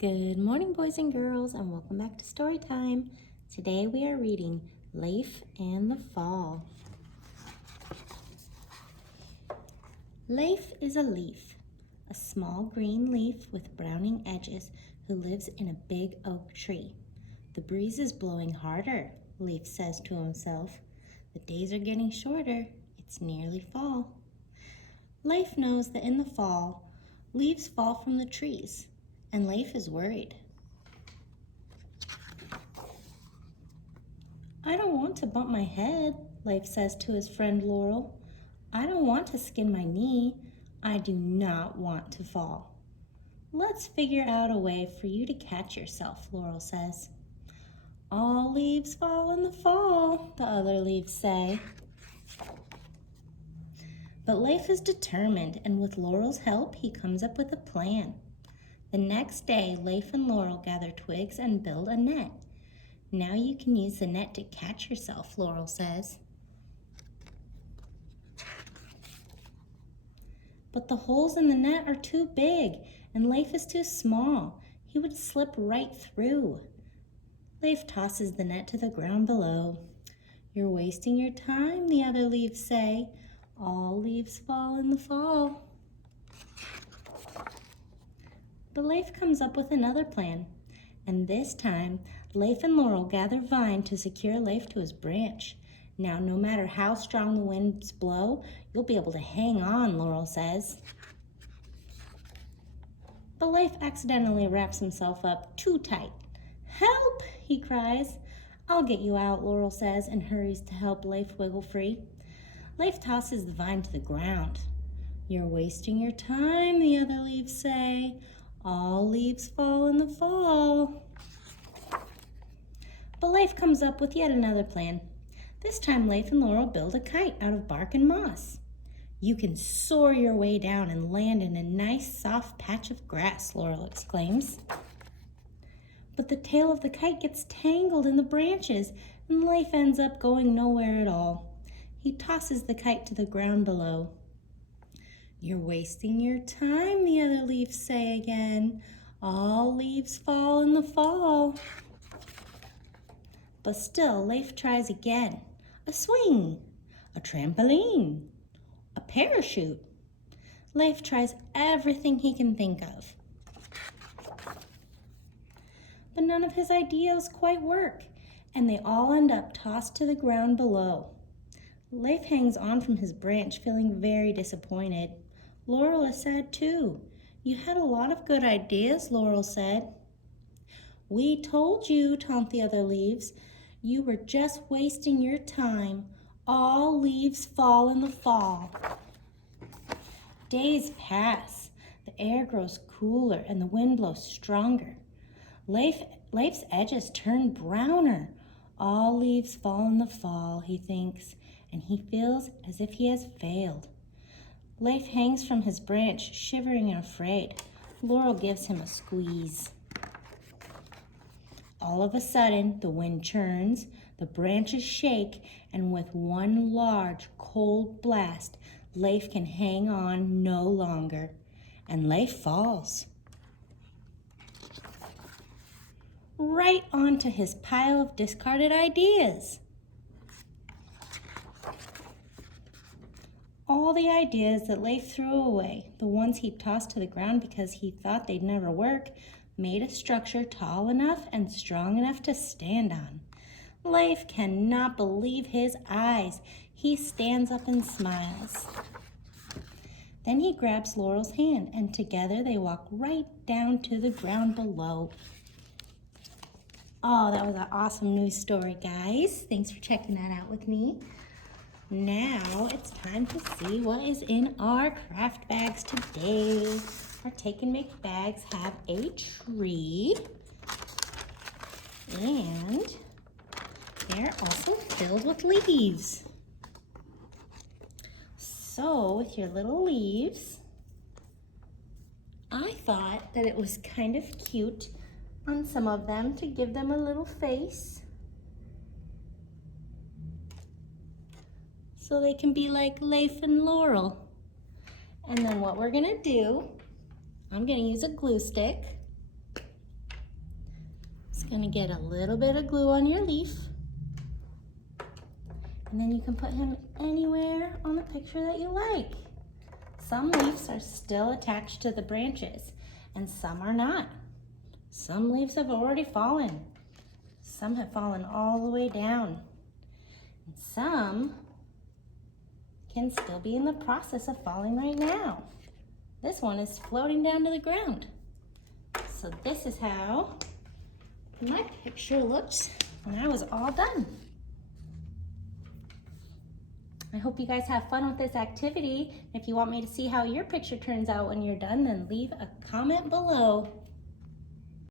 Good morning, boys and girls, and welcome back to story time. Today we are reading Leif and the Fall. Leif is a leaf, a small green leaf with browning edges who lives in a big oak tree. The breeze is blowing harder, Leif says to himself. The days are getting shorter. It's nearly fall. Leif knows that in the fall, leaves fall from the trees. And Leif is worried. I don't want to bump my head, Leif says to his friend Laurel. I don't want to skin my knee. I do not want to fall. Let's figure out a way for you to catch yourself, Laurel says. All leaves fall in the fall, the other leaves say. But Leif is determined, and with Laurel's help, he comes up with a plan. The next day, Leif and Laurel gather twigs and build a net. Now you can use the net to catch yourself, Laurel says. But the holes in the net are too big, and Leif is too small. He would slip right through. Leif tosses the net to the ground below. You're wasting your time, the other leaves say. All leaves fall in the fall. But Leif comes up with another plan, and this time, Leif and Laurel gather vine to secure Leif to his branch. Now, no matter how strong the winds blow, you'll be able to hang on, Laurel says. But Leif accidentally wraps himself up too tight. Help, he cries. I'll get you out, Laurel says, and hurries to help Leif wiggle free. Leif tosses the vine to the ground. You're wasting your time, the other leaves say. All leaves fall in the fall. But Leif comes up with yet another plan. This time Leif and Laurel build a kite out of bark and moss. You can soar your way down and land in a nice soft patch of grass, Laurel exclaims. But the tail of the kite gets tangled in the branches and Leif ends up going nowhere at all. He tosses the kite to the ground below. You're wasting your time, the other leaves say again. All leaves fall in the fall. But still, Leif tries again. A swing, a trampoline, a parachute. Leif tries everything he can think of. But none of his ideas quite work, and they all end up tossed to the ground below. Leif hangs on from his branch, feeling very disappointed. Laurel is sad too. You had a lot of good ideas, Laurel said. We told you, taunt the other leaves. You were just wasting your time. All leaves fall in the fall. Days pass. The air grows cooler and the wind blows stronger. Leif's edges turn browner. All leaves fall in the fall, he thinks, and he feels as if he has failed. Leif hangs from his branch, shivering and afraid. Laurel gives him a squeeze. All of a sudden, the wind churns, the branches shake, and with one large, cold blast, Leif can hang on no longer, and Leif falls. Right onto his pile of discarded ideas. All the ideas that Leif threw away, the ones he tossed to the ground because he thought they'd never work, made a structure tall enough and strong enough to stand on. Leif cannot believe his eyes. He stands up and smiles. Then he grabs Laurel's hand, and together they walk right down to the ground below. Oh, that was an awesome news story, guys. Thanks for checking that out with me. Now it's time to see what is in our craft bags today. Our Take and Make bags have a tree, and they're also filled with leaves. So with your little leaves, I thought that it was kind of cute on some of them to give them a little face, so they can be like Leif and Laurel. And then what we're gonna do, I'm gonna use a glue stick, Gonna get a little bit of glue on your leaf. And then you can put him anywhere on the picture that you like. Some leaves are still attached to the branches and some are not. Some leaves have already fallen. Some have fallen all the way down. And some can still be in the process of falling right now. This one is floating down to the ground. So this is how my picture looks when I was all done. I hope you guys have fun with this activity. If you want me to see how your picture turns out when you're done, then leave a comment below.